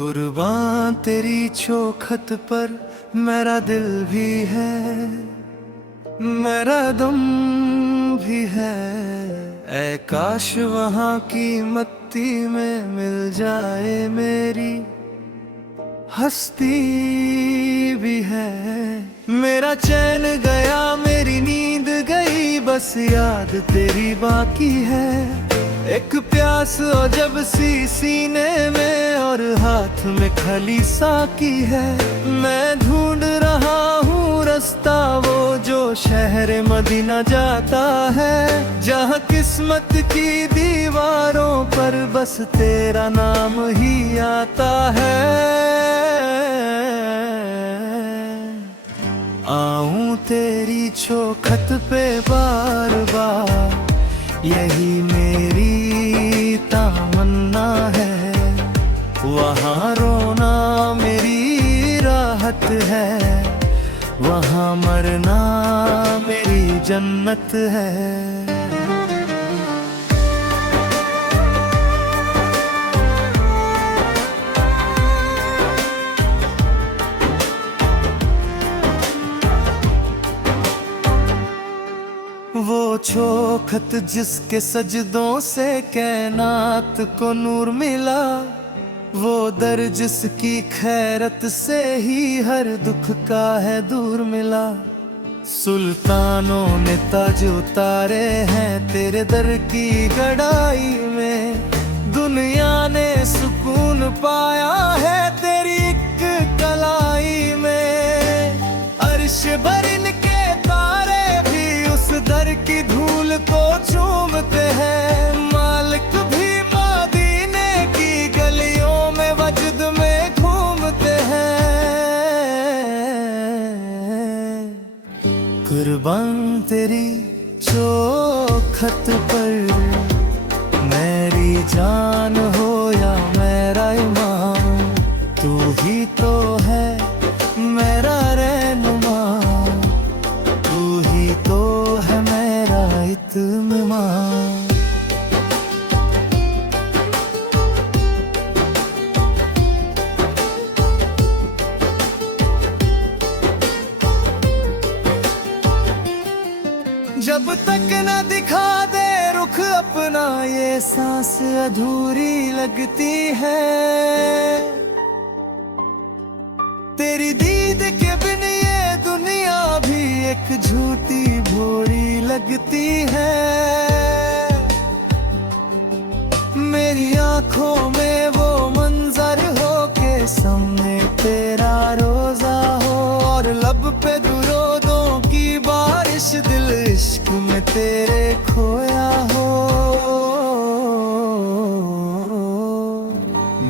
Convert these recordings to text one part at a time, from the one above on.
कुर्बान तेरी चौखट पर मेरा दिल भी है, मेरा दम भी है। ऐ काश वहाँ की मट्टी में मिल जाए मेरी हस्ती भी है। मेरा चैन गया, मेरी नींद गई, बस याद तेरी बाकी है। एक प्यास और जब सी सीने में और हाथ में खली साकी है। मैं ढूंढ रहा हूँ रास्ता वो जो शहर मदीना जाता है, जहाँ किस्मत की दीवारों पर बस तेरा नाम ही आता है। आऊं तेरी चौखट पे बार बार, यही मेरी तमन्ना है। वहाँ रोना मेरी राहत है, वहाँ मरना मेरी जन्नत है। वो चौखट जिसके सजदों से कायनात को नूर मिला, वो दर जिसकी खैरत से ही हर दुख का है दूर मिला। सुल्तानों ने ताज उतारे हैं तेरे दर की गड़ाई में, दुनिया ने सुकून पाया है तेरी एक कलाई में। अर्श बरिन के तारे भी उस दर की धूल को चूमते हैं, मालिक भी मदीने की गलियों में वजद में घूमते हैं। कुर्बान तेरी चौखट पर मेरी जान हो या मेरा ईमान, तू ही तो है मेरा रहनुमा, तू ही तो है मेरा इत्मीनान। जब तक न दिखा दे रुख अपना ये सांस अधूरी लगती है। तेरी दीद के बिन ये दुनिया भी एक झूठी भोरी लगती है। मेरी आंखों में वो मंजर हो के सामने तेरा रोजा हो, और लब पे दुरूदों की बारिश दिल इश्क में तेरे खोया हो।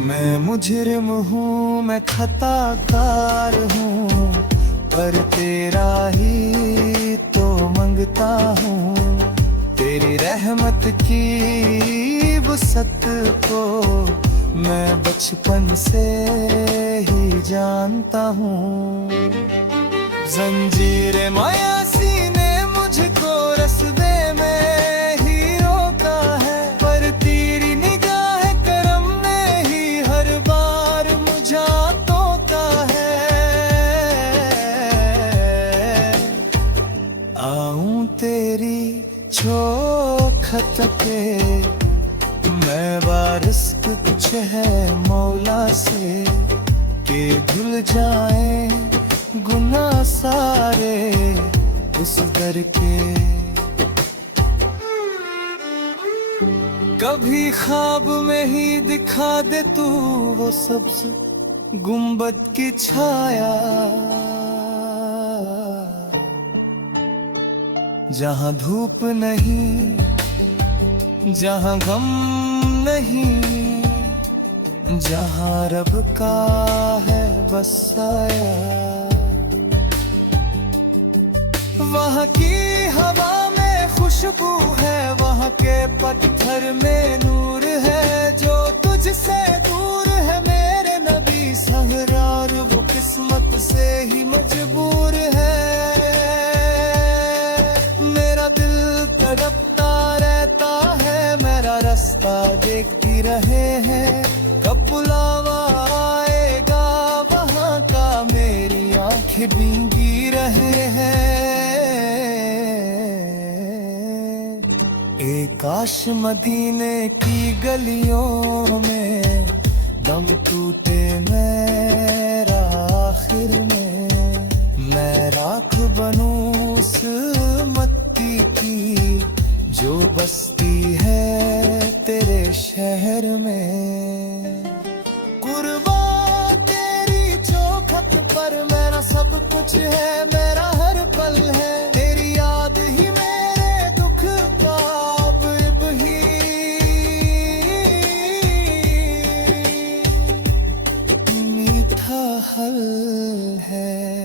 मैं मुजरिम हूँ, मैं खताकार हूँ, पर तेरा ही तो मंगता हूँ। तेरी रहमत की वसत को मैं बचपन से ही जानता हूँ। जंजीरे माया सीने मुझको रस्ते में ही रोका है, पर तेरी निगाह करम ने ही हर बार मुझा तोता है। आऊं तेरी चौखट पे मैं वारिस कुछ है मौला से, के धुल जाए गुनाह सारे उस दर के। कभी ख्वाब में ही दिखा दे तू वो सब्ज गुंबद की छाया, जहां धूप नहीं, जहां गम नहीं, जहां रब का है बस साया। वहाँ की हवा में खुशबू है, वहाँ के पत्थर में नूर है, जो तुझसे दूर है मेरे नबी सहरार, वो किस्मत से ही मजबूर है। मेरा दिल तड़पता रहता है, मेरा रास्ता देखती रहे हैं, कब बुलावा आए आंखें भींगी रहे हैं। एक काश मदीने की गलियों में दम टूटे मेरा आखिर में, मैं राख बनूं उस मत्ती की जो बसती है तेरे शहर में। कुर्बा तेरी चौखट पर मेरा सब कुछ है, मेरा हर पल है, तेरी याद ही मेरे दुख का अब ही मीठा हल है।